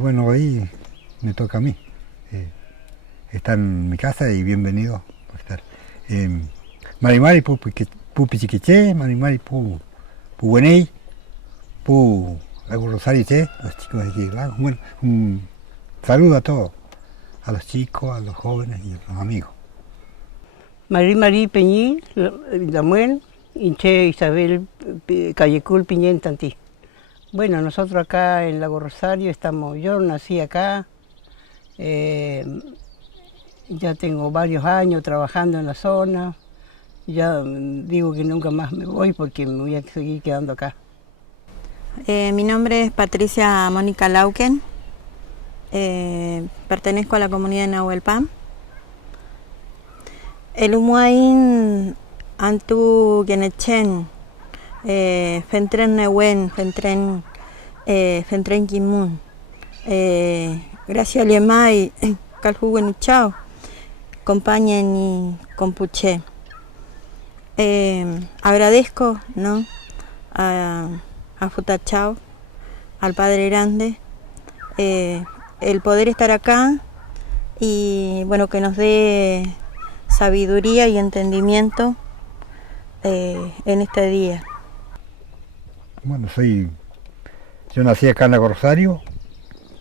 bueno, ahí me toca a mí. Está en mi casa y bienvenido a estar. Marimari pu pichiquiché, marimari pu buenei, pu algo rosario che, los chicos de aquí, claro. Bueno, un saludo a todos, a los chicos, a los jóvenes y a los amigos. Marí Peñí, Damuen, Inche Isabel Callecul Piñentantí. Bueno, nosotros acá en Lago Rosario estamos, yo nací acá, ya tengo varios años trabajando en la zona, ya digo que nunca más me voy porque me voy a seguir quedando acá. Mi nombre es Patricia Mónica Lauken, pertenezco a la comunidad de Nahuelpan. El Umuain Antu Genechen, Fentren Newen, Fentren Kimun, Gracia Liemay, Caljugen Chao, Compañen y Compuche. Agradezco, ¿no?, a Futachao, al Padre Grande, el poder estar acá y bueno, que nos dé sabiduría y entendimiento en este día. Bueno, yo nací acá en Lago Rosario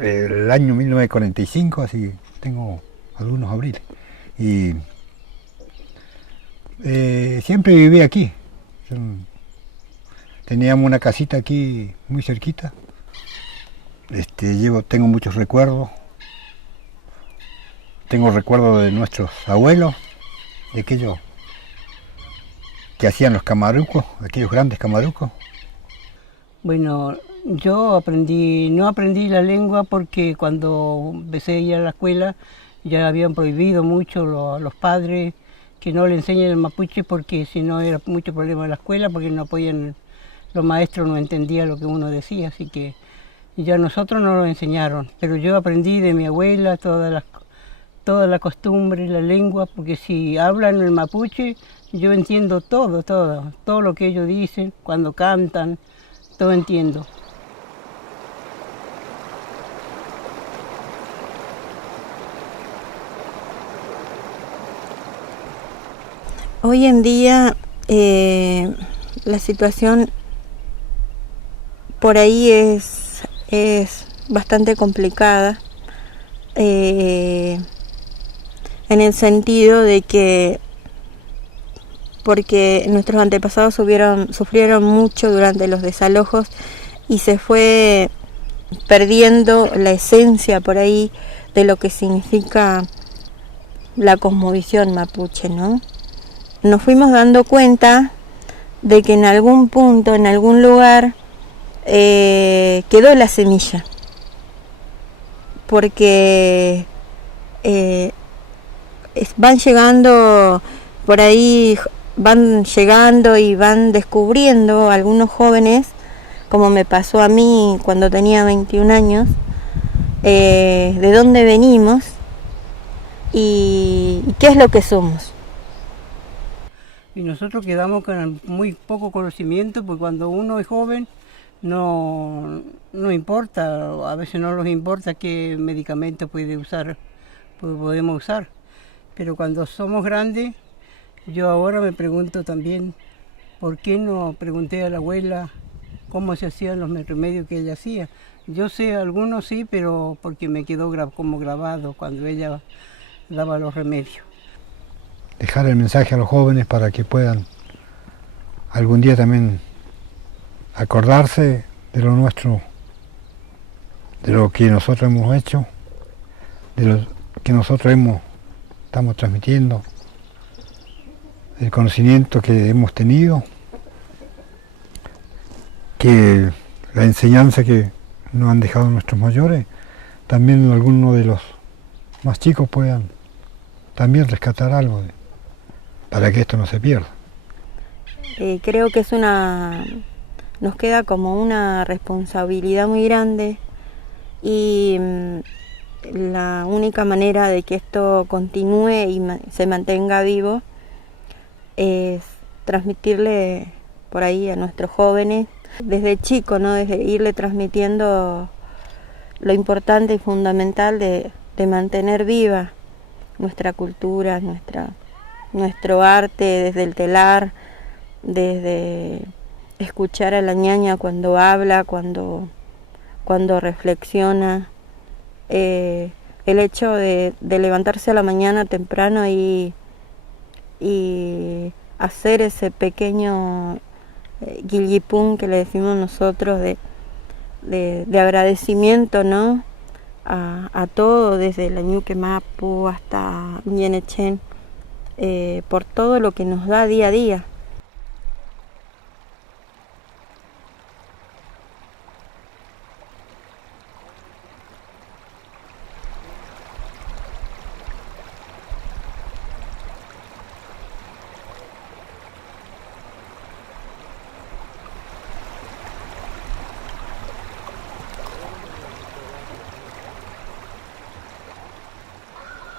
el año 1945, así tengo algunos abriles. Y siempre viví aquí. Teníamos una casita aquí muy cerquita. Tengo muchos recuerdos. Tengo recuerdos de nuestros abuelos, de aquellos que hacían los camarucos, aquellos grandes camarucos. Bueno, yo no aprendí la lengua porque cuando empecé a ir a la escuela ya habían prohibido mucho a los padres que no le enseñen el mapuche porque si no era mucho problema en la escuela porque no podían, los maestros no entendían lo que uno decía, así que ya nosotros no lo enseñaron, pero yo aprendí de mi abuela toda la costumbre, la lengua, porque si hablan el mapuche yo entiendo todo lo que ellos dicen, cuando cantan, todo entiendo. Hoy en día la situación por ahí es bastante complicada, en el sentido de que porque nuestros antepasados sufrieron mucho durante los desalojos y se fue perdiendo la esencia por ahí de lo que significa la cosmovisión mapuche, ¿no? Nos fuimos dando cuenta de que en algún punto, en algún lugar, quedó la semilla, porque van llegando por ahí, van llegando y van descubriendo algunos jóvenes, como me pasó a mí cuando tenía 21 años, de dónde venimos y qué es lo que somos. Y nosotros quedamos con muy poco conocimiento, porque cuando uno es joven no importa, a veces no nos importa qué medicamento podemos usar. Pero cuando somos grandes, yo ahora me pregunto también, ¿por qué no pregunté a la abuela cómo se hacían los remedios que ella hacía? Yo sé algunos sí, pero porque me quedó como grabado cuando ella daba los remedios. Dejar el mensaje a los jóvenes para que puedan algún día también acordarse de lo nuestro, de lo que nosotros hemos hecho, de lo que nosotros estamos transmitiendo, el conocimiento que hemos tenido, que la enseñanza que nos han dejado nuestros mayores, también algunos de los más chicos puedan también rescatar algo para que esto no se pierda. Creo que nos queda como una responsabilidad muy grande y la única manera de que esto continúe y se mantenga vivo es transmitirle por ahí a nuestros jóvenes, desde chico, ¿no?, desde irle transmitiendo lo importante y fundamental de mantener viva nuestra cultura, nuestro arte, desde el telar, desde escuchar a la ñaña cuando habla, cuando reflexiona, el hecho de levantarse a la mañana temprano y hacer ese pequeño guillipún que le decimos nosotros de agradecimiento, ¿no? A todo, desde la Ñuque Mapu hasta Ñenechen, por todo lo que nos da día a día.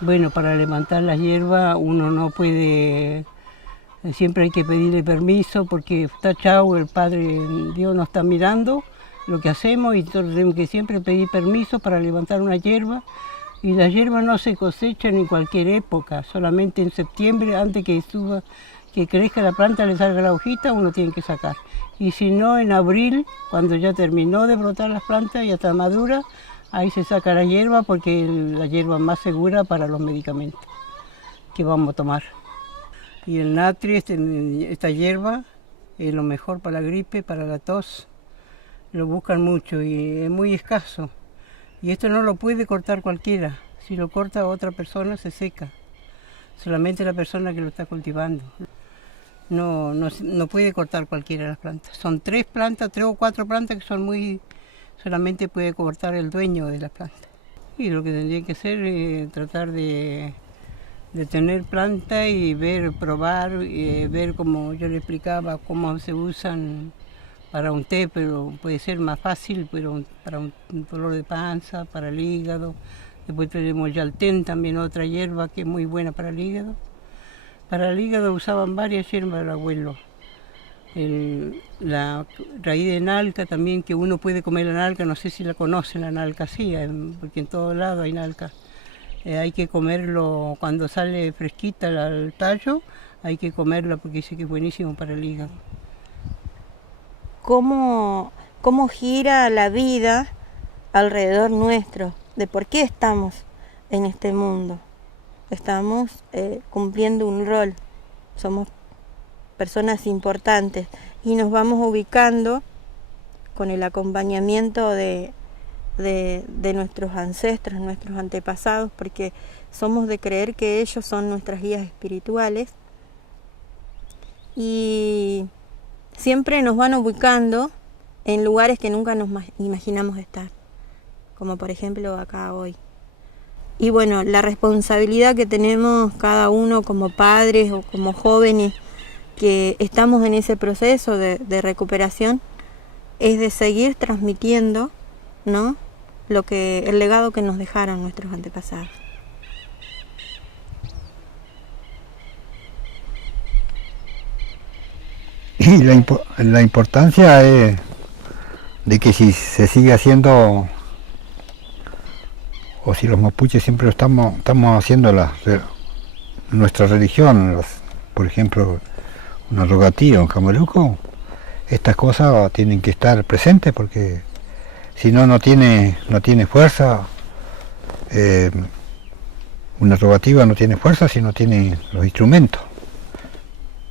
Bueno, para levantar la hierba uno no puede, siempre hay que pedirle permiso porque está chau, el Padre Dios nos está mirando lo que hacemos y entonces tenemos que siempre pedir permiso para levantar una hierba. Y la hierba no se cosecha en cualquier época, solamente en septiembre, antes que suba, que crezca la planta, le salga la hojita, uno tiene que sacar. Y si no, en abril, cuando ya terminó de brotar las plantas y ya está madura, ahí se saca la hierba porque es la hierba más segura para los medicamentos que vamos a tomar. Y el natri, esta hierba, es lo mejor para la gripe, para la tos. Lo buscan mucho y es muy escaso. Y esto no lo puede cortar cualquiera. Si lo corta otra persona se seca. Solamente la persona que lo está cultivando. No puede cortar cualquiera las plantas. Son 3 o 4 plantas que son muy... Solamente puede cortar el dueño de la planta. Y lo que tendría que hacer es tratar de tener planta y probar, ver como yo le explicaba, cómo se usan para un té, pero puede ser más fácil, pero para un dolor de panza, para el hígado. Después tenemos yaltén, también otra hierba que es muy buena para el hígado. Para el hígado usaban varias hierbas del abuelo. La raíz de nalca también, que uno puede comer la nalca, no sé si la conocen la nalca, sí, porque en todo lado hay nalca. Hay que comerlo cuando sale fresquita el tallo, hay que comerla porque dice que es buenísimo para el hígado. ¿Cómo gira la vida alrededor nuestro? ¿De por qué estamos en este mundo? Estamos cumpliendo un rol, somos personas importantes y nos vamos ubicando con el acompañamiento de nuestros ancestros, nuestros antepasados, porque somos de creer que ellos son nuestras guías espirituales y siempre nos van ubicando en lugares que nunca nos imaginamos estar, como por ejemplo acá hoy. Y bueno, la responsabilidad que tenemos cada uno como padres o como jóvenes que estamos en ese proceso de recuperación es de seguir transmitiendo, ¿no?, el legado que nos dejaron nuestros antepasados. Y la importancia es de que si se sigue haciendo, o si los mapuches siempre estamos haciendo nuestra religión, por ejemplo, una rogatía, un camaruco, estas cosas tienen que estar presentes porque si no tiene fuerza. Una rogativa no tiene fuerza si no tiene los instrumentos,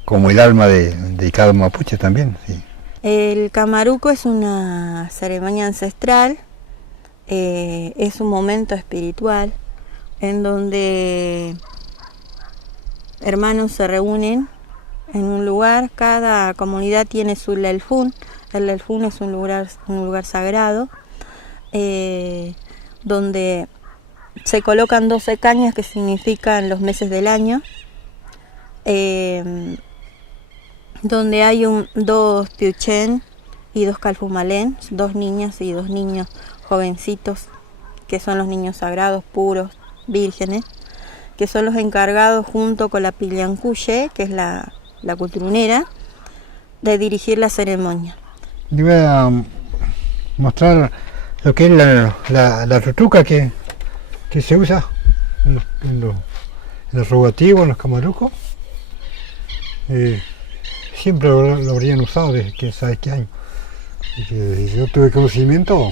como el alma de cada mapuche también. Sí. El camaruco es una ceremonia ancestral, es un momento espiritual en donde hermanos se reúnen en un lugar. Cada comunidad tiene su lelfún. El lelfún es un lugar sagrado, donde se colocan 12 cañas que significan los meses del año, donde hay 2 piuchen y 2 calfumalén, 2 niñas y 2 niños jovencitos, que son los niños sagrados, puros, vírgenes, que son los encargados junto con la pillancuye, que es la cultrunera, de dirigir la ceremonia. Yo voy a mostrar lo que es la trutuca que se usa en los rogativos, en los camarucos. Siempre lo habrían usado desde que sabes qué año. Y que yo tuve conocimiento,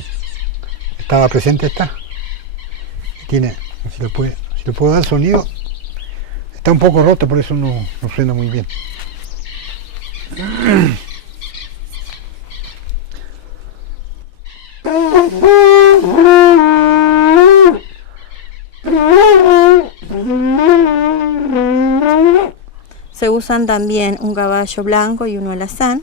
estaba presente esta. Tiene, si le puedo dar sonido, está un poco roto, por eso no suena muy bien. Se usan también un caballo blanco y uno alazán,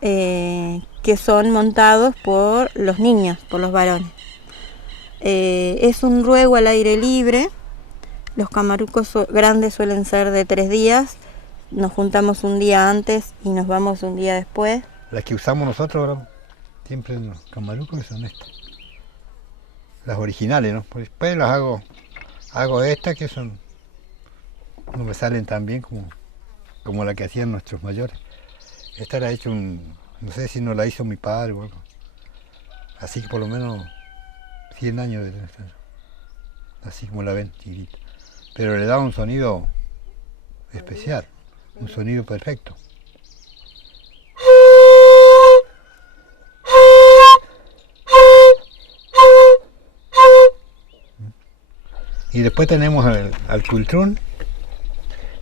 que son montados por los niños, por los varones. Es un ruego al aire libre. Los camarucos grandes suelen ser de 3 días. Nos juntamos un día antes y nos vamos un día después. Las que usamos nosotros ahora, siempre en los camarucos, son estas. Las originales, ¿no? Pues después las hago estas que son, no me salen tan bien como la que hacían nuestros mayores. Esta era hecho no sé si no la hizo mi padre o algo. Así que por lo menos 100 años de estar. Así como la ven, chiquita. Pero le daba un sonido especial, un sonido perfecto. Y después tenemos al cultrún.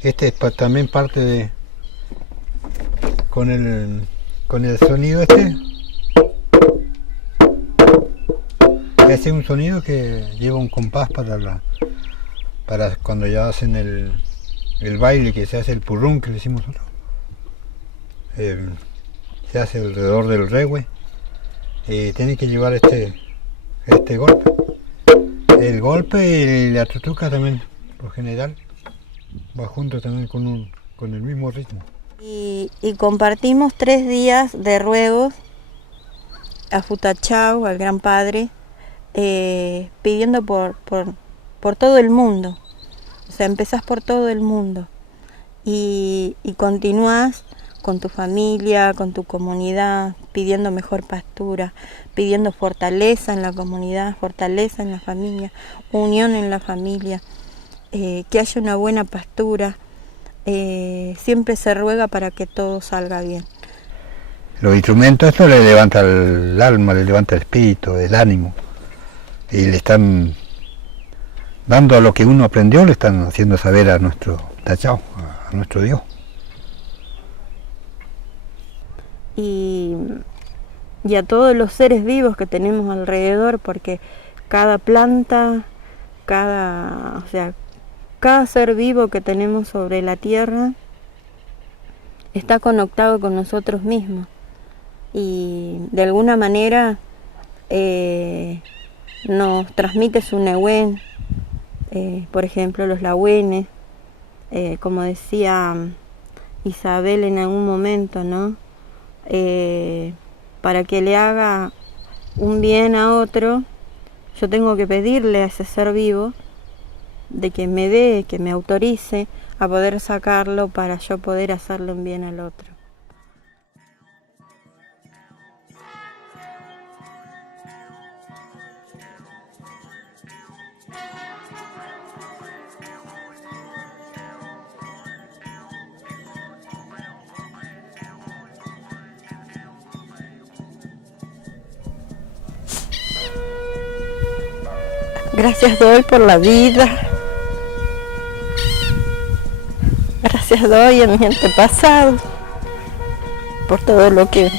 Este es también parte de con el sonido este. Este es un sonido que lleva un compás para cuando ya hacen el baile, que se hace el purrún, que le decimos nosotros. Se hace alrededor del regue. Tiene que llevar este golpe. El golpe y la tutuca también, por general, va junto también con el mismo ritmo. Y compartimos 3 días de ruegos a Futachau, al Gran Padre, pidiendo por todo el mundo. O sea, empezás por todo el mundo y continúas con tu familia, con tu comunidad, pidiendo mejor pastura, pidiendo fortaleza en la comunidad, fortaleza en la familia, unión en la familia, que haya una buena pastura. Siempre se ruega para que todo salga bien. Los instrumentos, esto le levanta el alma, le levanta el espíritu, el ánimo, y le están dando a lo que uno aprendió, le están haciendo saber a nuestro Tachao, a nuestro Dios. Y a todos los seres vivos que tenemos alrededor, porque cada planta, cada ser vivo que tenemos sobre la tierra está conectado con nosotros mismos y de alguna manera nos transmite su nehuen, por ejemplo los lahuenes, como decía Isabel en algún momento, ¿no? Para que le haga un bien a otro, yo tengo que pedirle a ese ser vivo de que me dé, que me autorice a poder sacarlo para yo poder hacerle un bien al otro. Gracias doy por la vida. Gracias doy a mis antepasados por todo lo que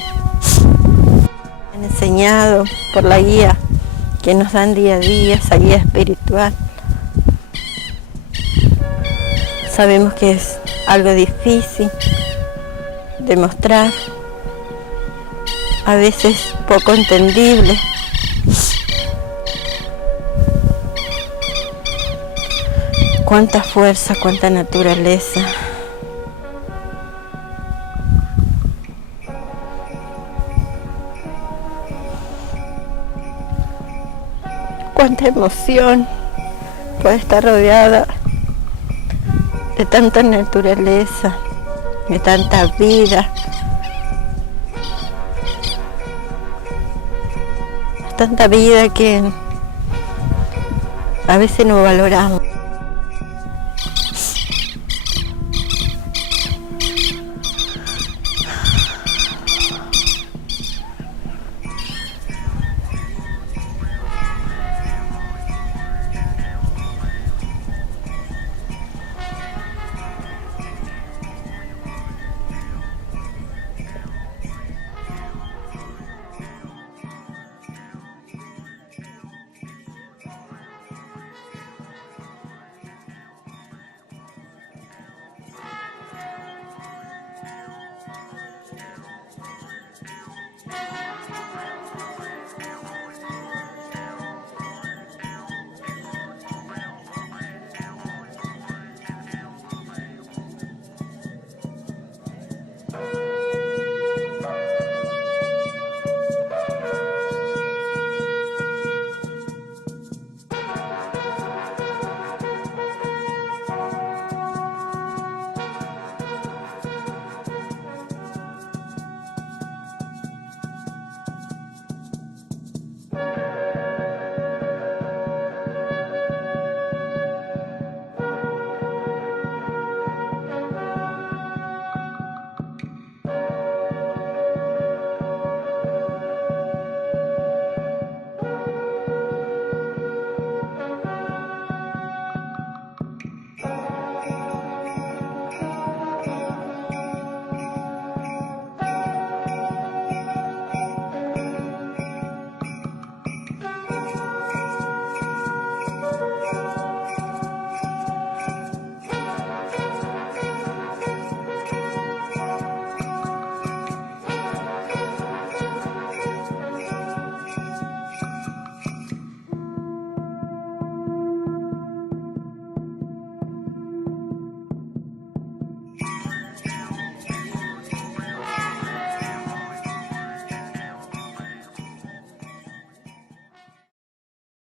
me han enseñado, por la guía que nos dan día a día, esa guía espiritual. Sabemos que es algo difícil de mostrar, a veces poco entendible. Cuánta fuerza, cuánta naturaleza. Cuánta emoción puede estar rodeada de tanta naturaleza, de tanta vida. tanta vida que a veces no valoramos.